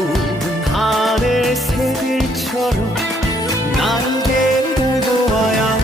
푸른 하늘 새들처럼 날개 달고 와야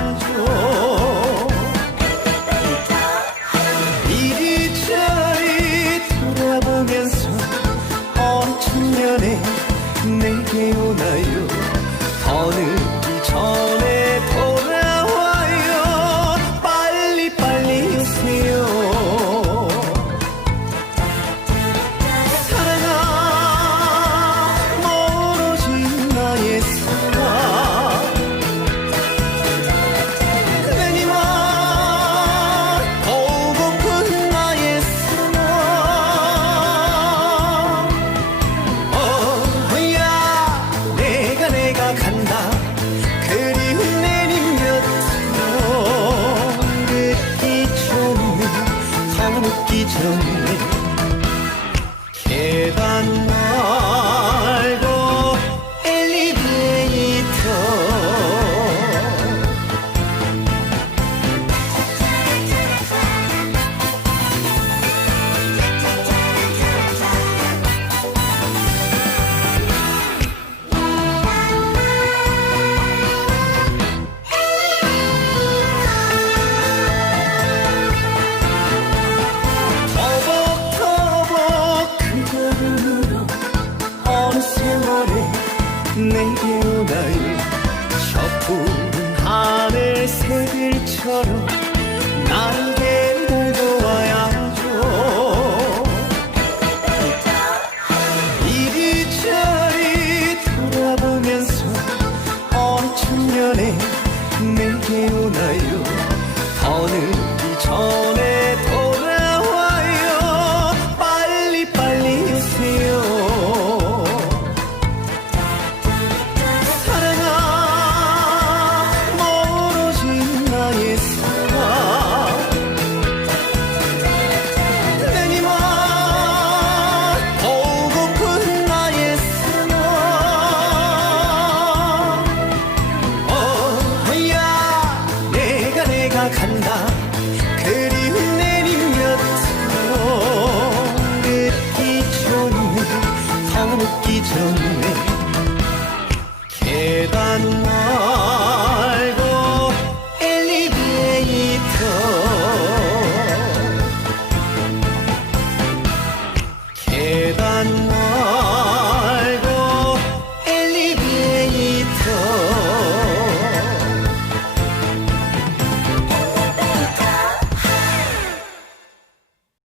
shadow 내게 오나이 저 푸른 하늘 새들처럼 날개 달고 와야죠. 이리저리 돌아보면서 어느 청년에 내게 오나요? 더는 전에 계단 말고 엘리베이터. 계단